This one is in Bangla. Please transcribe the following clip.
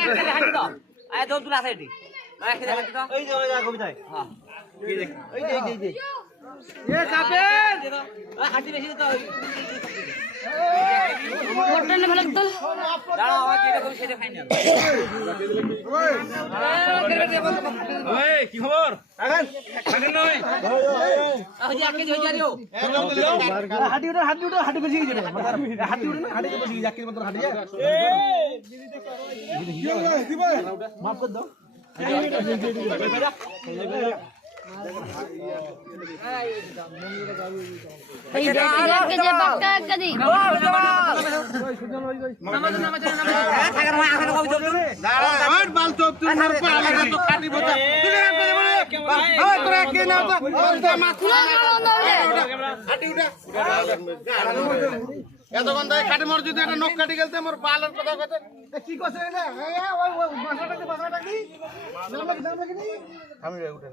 হাঁটি দাও আয় দৌড় তুলে আসে এটি হাঁটি দাও এই যে কবিতায় হ্যাঁ এই যে এ কাপেন হাঁটি বেশি তো মোটরনে ভালো দল দাঁড়াও আমার যেটা কবি সেটা খাই না ওই কি খবর আগান খাবেন নই ওই যে আকে জয় যারিও হাঁটি উঠো হাঁটি বেশি গেছে হাঁটি উঠে না হাঁটি বেশি গেছে আকির মতন হাঁটি যায় মাফ করে দাও এই দেখকে যে বাক্কা একটা দি থাকার মা এখন কবি দৌড় আর বাল তো তুই মার পা লাগা তো খাটি বতা তুই রাম করে বলে ওই তোরা কে না তো হাঁটি উঠা এত গন্ধ কাটি মর যদি একটা নখ কাটি গেলতে মোর বালের কথা কথা কি করছে এটা ওই বাসাটা কি নাম লাগে আমি উঠে